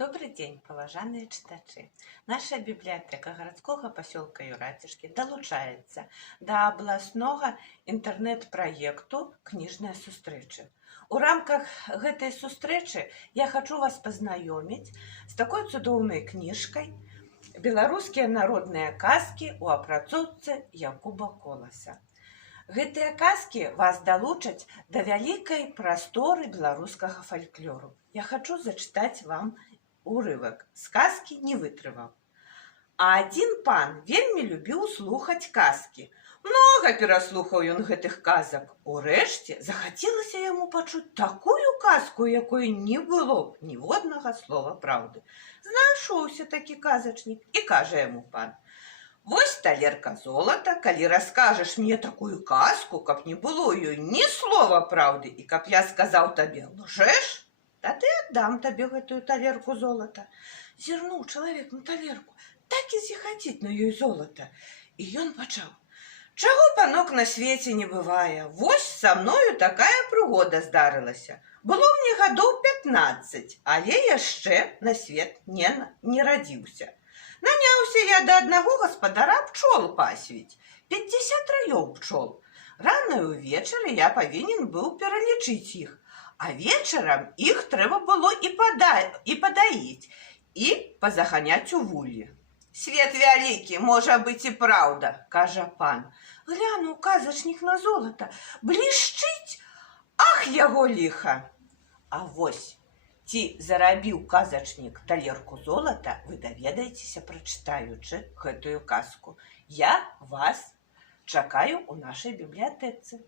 Добрый день, паважаныя чытачы. Наша бібліятэка гарадскога пасёлка Юрацішкі далучаецца да абласнога інтэрнэт-праекту кніжныя сустрэчы. У рамках гэтай сустрэчы я хачу вас пазнаёміць з такой цудоўнай кніжкай «Беларускія народныя казкі» у апрацоўцы Якуба Коласа. Гэтыя казкі вас далучаць да вялікай прасторы беларускага фальклору. Я хачу зачытаць вам урывак з казкі «Не вытрываў». А адзін пан вельмі любіў слухаць казкі. Многа пераслухаў ён гэтых казак. Урэшце захацелася яму пачуць такую казку, якой не было ніводнага слова праўды. Знайшоўся такі казачнік і кажа яму пан: «Вось талерка золата, калі раскажаш мне такую казку, каб не было ёй ні слова праўды, і каб я сказаў табе: лжэш, тады аддам табе гэтую талерку золата». Зірнуў чалавек на талерку, так і зіхаціць на ёй золата. І ён пачаў: «Чаго, панок, на свеце не бывае? Вось са мною такая прыгода здарылася. Было мне гадоў 15, але яшчэ на свет не радзіўся. Наняўся я да аднаго гаспадара пчол пасвіць, 50 раёў пчол. Рана ўвечары я павінен быў пералічыць іх, а вечарам іх трэба было і падаіць, і пазаганяць у вуллі. Свет вялікі, можа быць і праўда, кажа пан. Глянуў казачнік на золата, блішчыць, ах, яго ліха. А вось, ці зарабіў казачнік талерку золата, вы даведаецеся, прачытаючы гэтую казку. Я вас чакаю ў нашай бібліятэцы.